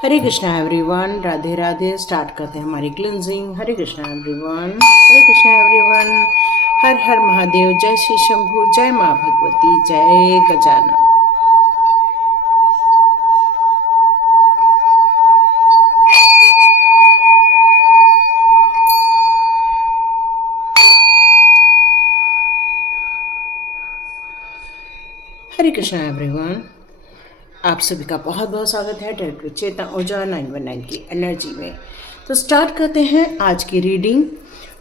हरे Krishna everyone, Radhe Radhe. Start करते हैं हमारी क्लिनजिंग। हरे कृष्णा एवरीवन, हरे कृष्णा एवरीवन। हर हर महादेव। जय श्री शंभू, जय माँ भगवती, जय गजानन। हरे कृष्णा एवरीवन, आप सभी का बहुत बहुत स्वागत है डायरेक्टर चेतना ओझा 919 की एनर्जी में। तो स्टार्ट करते हैं आज की रीडिंग।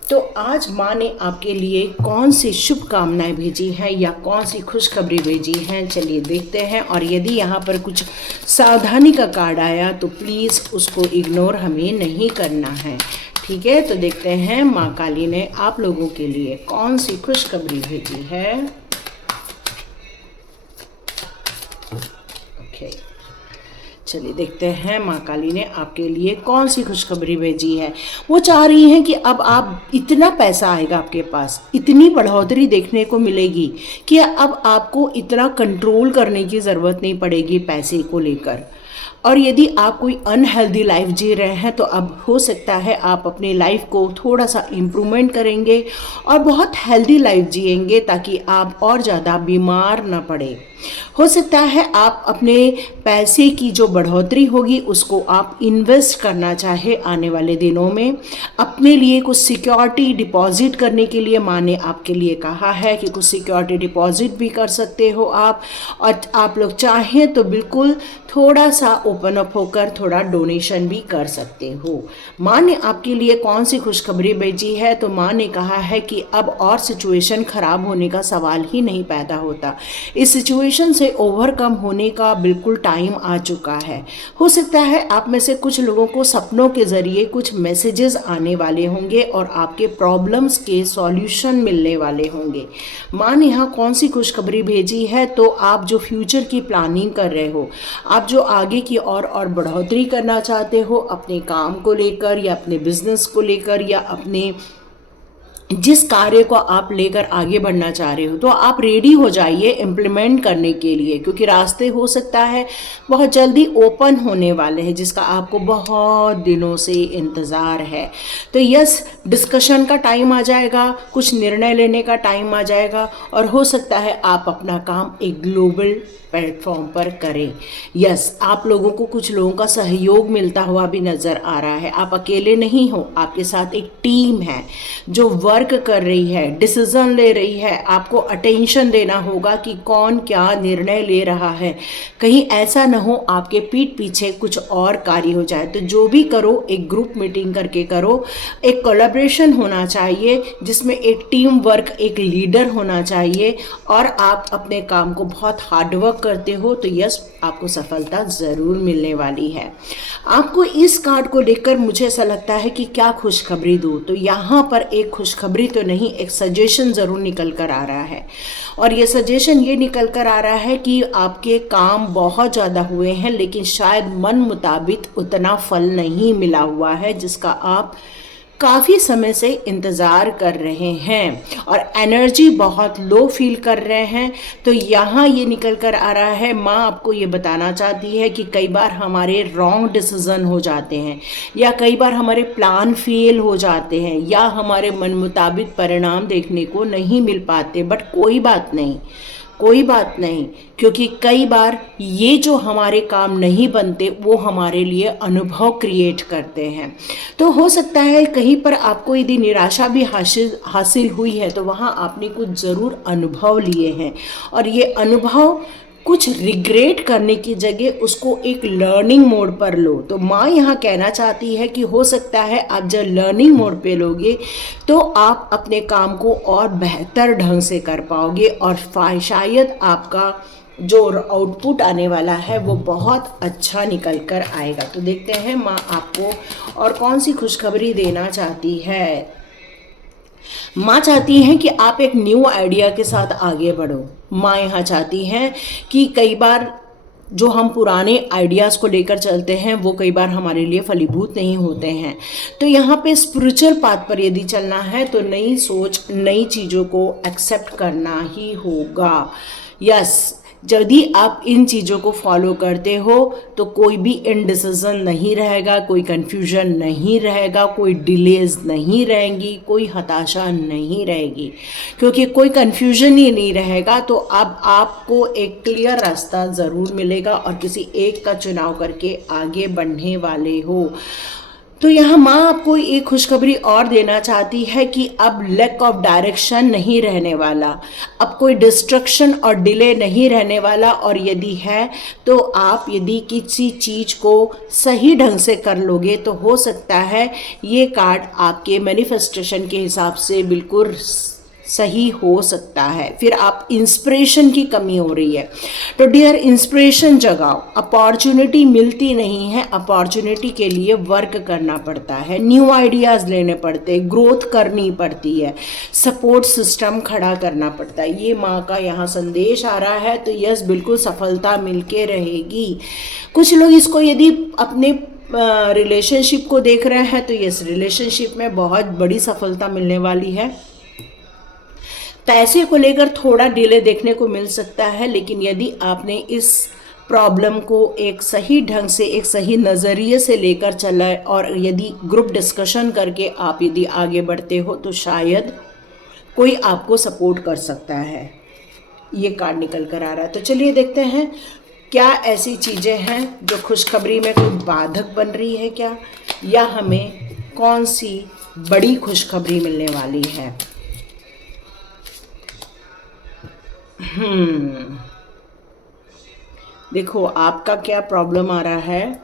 तो आज माँ ने आपके लिए कौन सी शुभकामनाएं भेजी हैं या कौन सी खुशखबरी भेजी हैं, चलिए देखते हैं। और यदि यहाँ पर कुछ सावधानी का कार्ड आया तो प्लीज़ उसको इग्नोर हमें नहीं करना है, ठीक है। तो देखते हैं माँ काली ने आप लोगों के लिए कौन सी खुशखबरी भेजी है। ओके, चलिए देखते हैं माँ काली ने आपके लिए कौन सी खुशखबरी भेजी है। वो चाह रही हैं कि अब आप इतना पैसा आएगा आपके पास, इतनी बढ़ोतरी देखने को मिलेगी कि अब आपको इतना कंट्रोल करने की ज़रूरत नहीं पड़ेगी पैसे को लेकर। और यदि आप कोई अनहेल्दी लाइफ जी रहे हैं तो अब हो सकता है आप अपनी लाइफ को थोड़ा सा इम्प्रूवमेंट करेंगे और बहुत हेल्दी लाइफ जिएंगे ताकि आप और ज़्यादा बीमार ना पड़े। हो सकता है आप अपने पैसे की जो बढ़ोतरी होगी उसको आप इन्वेस्ट करना चाहे आने वाले दिनों में। अपने लिए कुछ सिक्योरिटी डिपॉजिट करने के लिए माँ ने आपके लिए कहा है कि कुछ सिक्योरिटी डिपॉजिट भी कर सकते हो आप। और आप लोग चाहें तो बिल्कुल थोड़ा सा ओपन अप होकर थोड़ा डोनेशन भी कर सकते हो। माँ ने आपके लिए कौन सी खुशखबरी भेजी है, तो माँ ने कहा है कि अब और सिचुएशन ख़राब होने का सवाल ही नहीं पैदा होता। इस सिचुएशन से ओवरकम होने का बिल्कुल टाइम आ चुका है। हो सकता है आप में से कुछ लोगों को सपनों के ज़रिए कुछ मैसेजेस आने वाले होंगे और आपके प्रॉब्लम्स के सॉल्यूशन मिलने वाले होंगे। माँ ने यहाँ कौन सी खुशखबरी भेजी है, तो आप जो फ्यूचर की प्लानिंग कर रहे हो, आप जो आगे की और बढ़ोतरी करना चाहते हो अपने काम को लेकर या अपने बिजनेस को लेकर या अपने जिस कार्य को आप लेकर आगे बढ़ना चाह रहे हो, तो आप रेडी हो जाइए इम्प्लीमेंट करने के लिए, क्योंकि रास्ते हो सकता है बहुत जल्दी ओपन होने वाले हैं जिसका आपको बहुत दिनों से इंतज़ार है। तो यस, डिस्कशन का टाइम आ जाएगा, कुछ निर्णय लेने का टाइम आ जाएगा और हो सकता है आप अपना काम एक ग्लोबल प्लेटफॉर्म पर करें। यस, आप लोगों को कुछ लोगों का सहयोग मिलता हुआ भी नज़र आ रहा है। आप अकेले नहीं हो, आपके साथ एक टीम है जो वर्क कर रही है, डिसीजन ले रही है। आपको अटेंशन देना होगा कि कौन क्या निर्णय ले रहा है, कहीं ऐसा ना हो आपके पीठ पीछे कुछ और कार्य हो जाए। तो जो भी करो एक ग्रुप मीटिंग करके करो, एक कोलैबोरेशन होना चाहिए जिसमें एक टीम वर्क, एक लीडर होना चाहिए और आप अपने काम को बहुत हार्डवर्क करते हो तो यस, आपको सफलता ज़रूर मिलने वाली है। आपको इस कार्ड को देखकर मुझे ऐसा लगता है कि क्या खुशखबरी दूँ, तो यहाँ पर एक खुशखबरी तो नहीं, एक सजेशन ज़रूर निकल कर आ रहा है। और ये सजेशन ये निकल कर आ रहा है कि आपके काम बहुत ज़्यादा हुए हैं लेकिन शायद मन मुताबिक उतना फल नहीं मिला हुआ है जिसका आप काफ़ी समय से इंतज़ार कर रहे हैं और एनर्जी बहुत लो फील कर रहे हैं। तो यहाँ ये निकल कर आ रहा है, माँ आपको ये बताना चाहती है कि कई बार हमारे रॉन्ग डिसीज़न हो जाते हैं या कई बार हमारे प्लान फेल हो जाते हैं या हमारे मन मुताबिक परिणाम देखने को नहीं मिल पाते। बट कोई बात नहीं, कोई बात नहीं, क्योंकि कई बार ये जो हमारे काम नहीं बनते वो हमारे लिए अनुभव क्रिएट करते हैं। तो हो सकता है कहीं पर आपको यदि निराशा भी हासिल हुई है तो वहाँ आपने कुछ ज़रूर अनुभव लिए हैं और ये अनुभव कुछ रिग्रेट करने की जगह उसको एक लर्निंग मोड पर लो। तो माँ यहाँ कहना चाहती है कि हो सकता है आप जब लर्निंग मोड पे लोगे तो आप अपने काम को और बेहतर ढंग से कर पाओगे और शायद आपका जो आउटपुट आने वाला है वो बहुत अच्छा निकल कर आएगा। तो देखते हैं माँ आपको और कौन सी खुशखबरी देना चाहती है। माँ चाहती हैं कि आप एक न्यू आइडिया के साथ आगे बढ़ो। माँ यहाँ चाहती हैं कि कई बार जो हम पुराने आइडियाज़ को लेकर चलते हैं वो कई बार हमारे लिए फलीभूत नहीं होते हैं। तो यहाँ पे स्पिरिचुअल पाथ पर यदि चलना है तो नई सोच, नई चीज़ों को एक्सेप्ट करना ही होगा। यस, यदि आप इन चीज़ों को फॉलो करते हो तो कोई भी इनडिसीजन नहीं रहेगा, कोई कन्फ्यूजन नहीं रहेगा, कोई डिलेज नहीं रहेंगी, कोई हताशा नहीं रहेगी। क्योंकि कोई कन्फ्यूजन ही नहीं रहेगा तो अब आपको एक क्लियर रास्ता ज़रूर मिलेगा और किसी एक का चुनाव करके आगे बढ़ने वाले हो। तो यहाँ माँ आपको एक खुशखबरी और देना चाहती है कि अब लैक ऑफ डायरेक्शन नहीं रहने वाला, अब कोई डिस्ट्रक्शन और डिले नहीं रहने वाला। और यदि है तो आप यदि किसी चीज़ को सही ढंग से कर लोगे तो हो सकता है ये कार्ड आपके मैनिफेस्टेशन के हिसाब से बिल्कुल सही हो सकता है। फिर आप इंस्पिरेशन की कमी हो रही है तो डियर इंस्पिरेशन जगाओ। अपॉर्चुनिटी मिलती नहीं है, अपॉर्चुनिटी के लिए वर्क करना पड़ता है, न्यू आइडियाज़ लेने पड़ते हैं, ग्रोथ करनी पड़ती है, सपोर्ट सिस्टम खड़ा करना पड़ता है। ये माँ का यहाँ संदेश आ रहा है। तो यस, बिल्कुल सफलता मिलके रहेगी। कुछ लोग इसको यदि अपने रिलेशनशिप को देख रहे हैं तो यस, रिलेशनशिप में बहुत बड़ी सफलता मिलने वाली है। पैसे को लेकर थोड़ा डिले देखने को मिल सकता है, लेकिन यदि आपने इस प्रॉब्लम को एक सही ढंग से, एक सही नज़रिए से लेकर चला और यदि ग्रुप डिस्कशन करके आप यदि आगे बढ़ते हो तो शायद कोई आपको सपोर्ट कर सकता है। ये कार्ड निकल कर आ रहा है। तो चलिए देखते हैं क्या ऐसी चीज़ें हैं जो खुशखबरी में कोई बाधक बन रही है क्या, या हमें कौन सी बड़ी खुशखबरी मिलने वाली है। देखो आपका क्या प्रॉब्लम आ रहा है।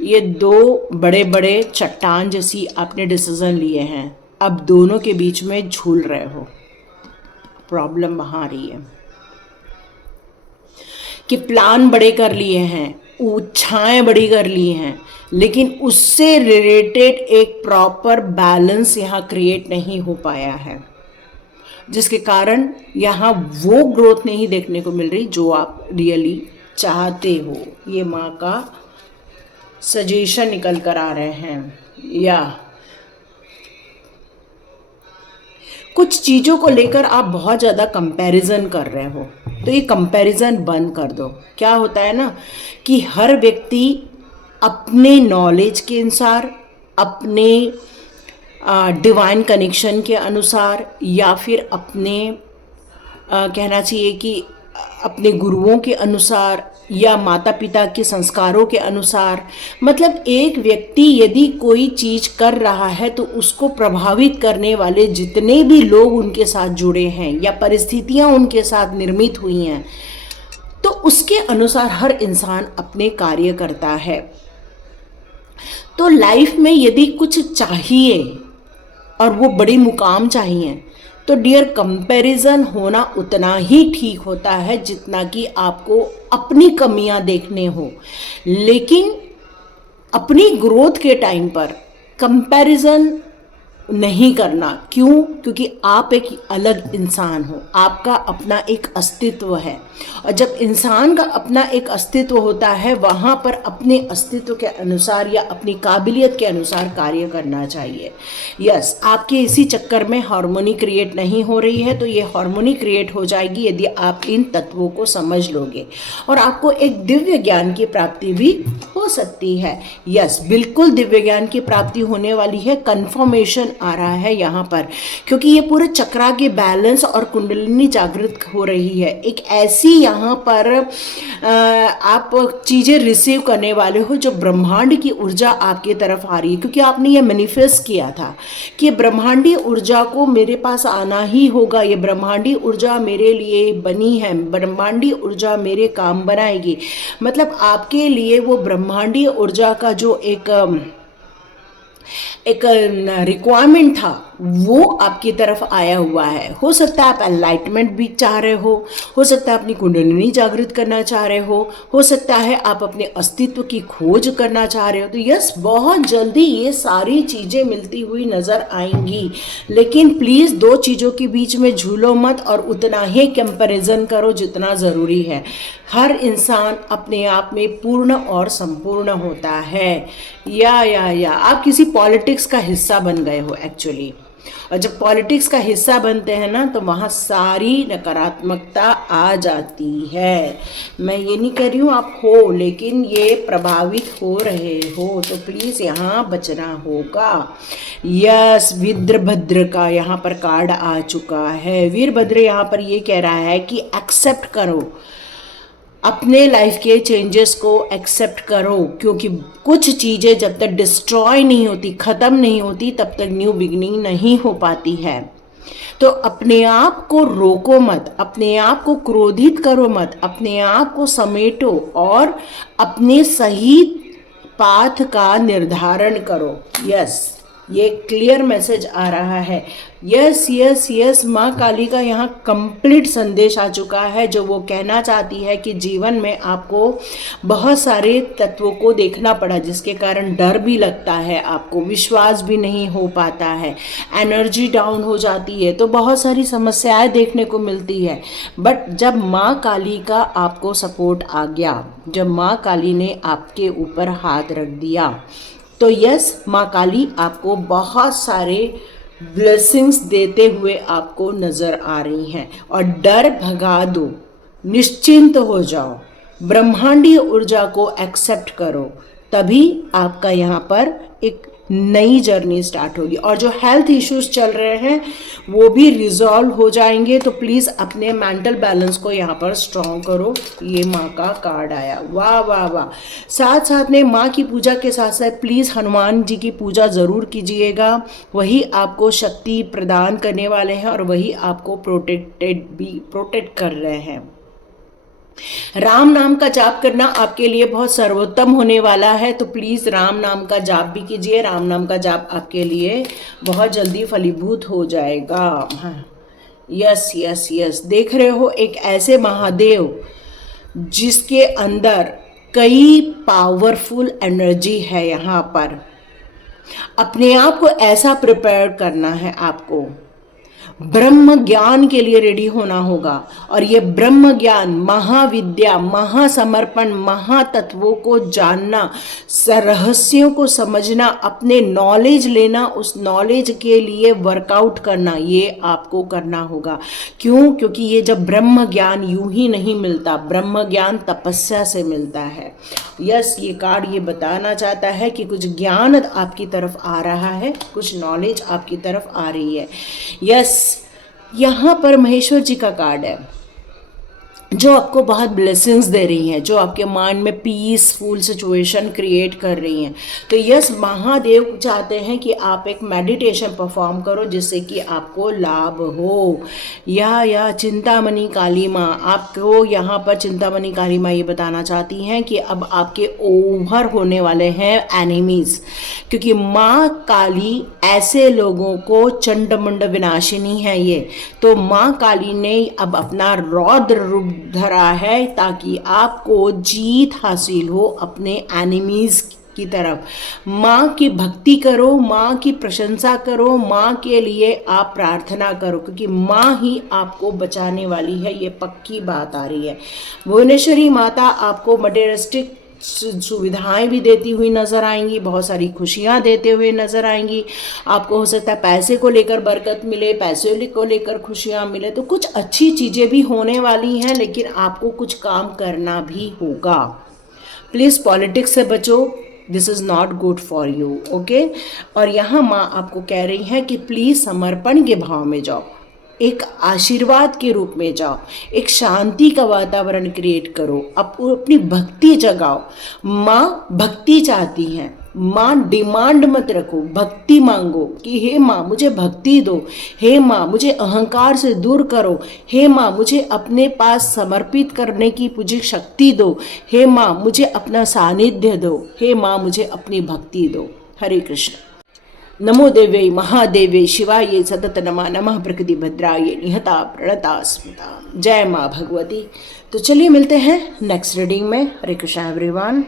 ये दो बड़े बड़े चट्टान जैसी आपने डिसीजन लिए हैं, अब दोनों के बीच में झूल रहे हो। प्रॉब्लम वहाँ आ रही है कि प्लान बड़े कर लिए हैं, इच्छाएं बड़ी कर ली हैं, लेकिन उससे रिलेटेड एक प्रॉपर बैलेंस यहाँ क्रिएट नहीं हो पाया है, जिसके कारण यहाँ वो ग्रोथ नहीं देखने को मिल रही जो आप रियली चाहते हो। ये माँ का सजेशन निकल कर आ रहे हैं। या कुछ चीज़ों को लेकर आप बहुत ज़्यादा कंपैरिजन कर रहे हो, तो ये कंपैरिजन बंद कर दो। क्या होता है ना कि हर व्यक्ति अपने नॉलेज के अनुसार, अपने डिवाइन कनेक्शन के अनुसार, या फिर अपने कहना चाहिए कि अपने गुरुओं के अनुसार या माता पिता के संस्कारों के अनुसार, मतलब एक व्यक्ति यदि कोई चीज़ कर रहा है तो उसको प्रभावित करने वाले जितने भी लोग उनके साथ जुड़े हैं या परिस्थितियां उनके साथ निर्मित हुई हैं, तो उसके अनुसार हर इंसान अपने कार्य करता है। तो लाइफ में यदि कुछ चाहिए और वो बड़ी मुकाम चाहिए तो डियर कंपैरिजन होना उतना ही ठीक होता है जितना कि आपको अपनी कमियां देखने हो। लेकिन अपनी ग्रोथ के टाइम पर कंपैरिजन नहीं करना। क्यों? क्योंकि आप एक अलग इंसान हो, आपका अपना एक अस्तित्व है, और जब इंसान का अपना एक अस्तित्व होता है वहाँ पर अपने अस्तित्व के अनुसार या अपनी काबिलियत के अनुसार कार्य करना चाहिए। यस, आपके इसी चक्कर में हार्मोनी क्रिएट नहीं हो रही है, तो ये हार्मोनी क्रिएट हो जाएगी यदि आप इन तत्वों को समझ लोगे, और आपको एक दिव्य ज्ञान की प्राप्ति भी हो सकती है। यस, बिल्कुल दिव्य ज्ञान की प्राप्ति होने वाली है। कन्फर्मेशन आ रहा है यहाँ पर, क्योंकि ये पूरे चक्रा के बैलेंस और कुंडलिनी जागृत हो रही है। एक ऐसी यहाँ पर आप चीज़ें रिसीव करने वाले हो जो ब्रह्मांड की ऊर्जा आपकी तरफ आ रही है, क्योंकि आपने ये मैनिफेस्ट किया था कि ब्रह्मांडी ऊर्जा को मेरे पास आना ही होगा, ये ब्रह्मांडी ऊर्जा मेरे लिए बनी है, ब्रह्मांडी ऊर्जा मेरे काम बनाएगी। मतलब आपके लिए वो ब्रह्मांडी ऊर्जा का जो एक रिक्वायरमेंट था वो आपकी तरफ आया हुआ है। हो सकता है आप एनलाइटमेंट भी चाह रहे हो सकता है अपनी कुंडलिनी जागृत करना चाह रहे हो सकता है आप अपने अस्तित्व की खोज करना चाह रहे हो। तो यस, बहुत जल्दी ये सारी चीज़ें मिलती हुई नज़र आएंगी, लेकिन प्लीज़ दो चीज़ों के बीच में झूलो मत और उतना ही कंपैरिजन करो जितना ज़रूरी है। हर इंसान अपने आप में पूर्ण और संपूर्ण होता है। या आप किसी पॉलिटिक्स का हिस्सा बन गए हो एक्चुअली। और जब पॉलिटिक्स का हिस्सा बनते हैं ना तो वहाँ सारी नकारात्मकता आ जाती है। मैं ये नहीं कह रही हूँ आप हो, लेकिन ये प्रभावित हो रहे हो तो प्लीज़ यहाँ बचना होगा। यस, वीरभद्र का यहाँ पर कार्ड आ चुका है। वीरभद्र यहाँ पर ये कह रहा है कि एक्सेप्ट करो, अपने लाइफ के चेंजेस को एक्सेप्ट करो, क्योंकि कुछ चीज़ें जब तक डिस्ट्रॉय नहीं होती, ख़त्म नहीं होती, तब तक न्यू बिगनिंग नहीं हो पाती है। तो अपने आप को रोको मत, अपने आप को क्रोधित करो मत, अपने आप को समेटो और अपने सही पाथ का निर्धारण करो। यस, ये क्लियर मैसेज आ रहा है। यस यस यस, माँ काली का यहाँ कंप्लीट संदेश आ चुका है, जो वो कहना चाहती है कि जीवन में आपको बहुत सारे तत्वों को देखना पड़ा, जिसके कारण डर भी लगता है, आपको विश्वास भी नहीं हो पाता है, एनर्जी डाउन हो जाती है, तो बहुत सारी समस्याएं देखने को मिलती है। बट जब माँ काली का आपको सपोर्ट आ गया, जब माँ काली ने आपके ऊपर हाथ रख दिया, तो यस, माँ काली आपको बहुत सारे ब्लेसिंग्स देते हुए आपको नज़र आ रही हैं। और डर भगा दो, निश्चिंत हो जाओ, ब्रह्मांडीय ऊर्जा को एक्सेप्ट करो, तभी आपका यहाँ पर एक नई जर्नी स्टार्ट होगी। और जो हेल्थ इश्यूज चल रहे हैं वो भी रिजॉल्व हो जाएंगे। तो प्लीज़ अपने मेंटल बैलेंस को यहाँ पर स्ट्रॉन्ग करो। ये माँ का कार्ड आया, वाह वाह वाह। साथ साथ में माँ की पूजा के साथ साथ प्लीज़ हनुमान जी की पूजा ज़रूर कीजिएगा। वही आपको शक्ति प्रदान करने वाले हैं और वही आपको प्रोटेक्ट कर रहे हैं। राम नाम का जाप करना आपके लिए बहुत सर्वोत्तम होने वाला है, तो प्लीज़ राम नाम का जाप भी कीजिए। राम नाम का जाप आपके लिए बहुत जल्दी फलीभूत हो जाएगा। हाँ, यस यस यस, देख रहे हो एक ऐसे महादेव जिसके अंदर कई पावरफुल एनर्जी है। यहाँ पर अपने आप को ऐसा प्रिपेयर करना है, आपको ब्रह्म ज्ञान के लिए रेडी होना होगा। और ये ब्रह्म ज्ञान, महाविद्या, महासमर्पण, महातत्वों को जानना, रहस्यों को समझना, अपने नॉलेज लेना, उस नॉलेज के लिए वर्कआउट करना, ये आपको करना होगा। क्यों? क्योंकि ये जब ब्रह्म ज्ञान यूं ही नहीं मिलता, ब्रह्म ज्ञान तपस्या से मिलता है। यस, ये कार्ड ये बताना चाहता है कि कुछ ज्ञान आपकी तरफ आ रहा है, कुछ नॉलेज आपकी तरफ आ रही है। यस, यहाँ पर महेश्वर जी का कार्ड है, जो आपको बहुत ब्लेसिंग्स दे रही हैं, जो आपके माइंड में पीसफुल सिचुएशन क्रिएट कर रही हैं। तो यस, महादेव चाहते हैं कि आप एक मेडिटेशन परफॉर्म करो जिससे कि आपको लाभ हो। या चिंतामणि काली माँ आपको यहाँ पर, चिंतामणि काली माँ ये बताना चाहती हैं कि अब आपके ओवर होने वाले हैं एनिमीज़, क्योंकि माँ काली ऐसे लोगों को चंडमुंड विनाशिनी है ये। तो माँ काली ने अब अपना रौद्र रूप धरा है ताकि आपको जीत हासिल हो अपने एनिमीज की तरफ। माँ की भक्ति करो, माँ की प्रशंसा करो, माँ के लिए आप प्रार्थना करो, क्योंकि माँ ही आपको बचाने वाली है, ये पक्की बात आ रही है। भुवनेश्वरी माता आपको मटेरियलिस्टिक सुविधाएं भी देती हुई नज़र आएंगी, बहुत सारी खुशियां देते हुए नज़र आएंगी। आपको हो सकता है पैसे को लेकर बरकत मिले, पैसे को लेकर खुशियां मिले, तो कुछ अच्छी चीज़ें भी होने वाली हैं, लेकिन आपको कुछ काम करना भी होगा। प्लीज़ पॉलिटिक्स से बचो, this is not good for you, okay. और यहाँ माँ आपको कह रही है कि प्लीज़ समर्पण के भाव में जाओ, एक आशीर्वाद के रूप में जाओ, एक शांति का वातावरण क्रिएट करो, अपनी भक्ति जगाओ। माँ भक्ति चाहती हैं, माँ डिमांड मत रखो, भक्ति मांगो कि हे माँ मुझे भक्ति दो, हे माँ मुझे अहंकार से दूर करो, हे माँ मुझे अपने पास समर्पित करने की मुझे शक्ति दो, हे माँ मुझे अपना सानिध्य दो, हे माँ मुझे अपनी भक्ति दो। हरे कृष्ण। नमो देवे महादेवे शिवाय सतत नमा नमः प्रकृति भद्राय निहता प्रणता स्मृता। जय माँ भगवती। तो चलिए मिलते हैं नेक्स्ट रीडिंग में। हरे कृष्ण एवरीवन।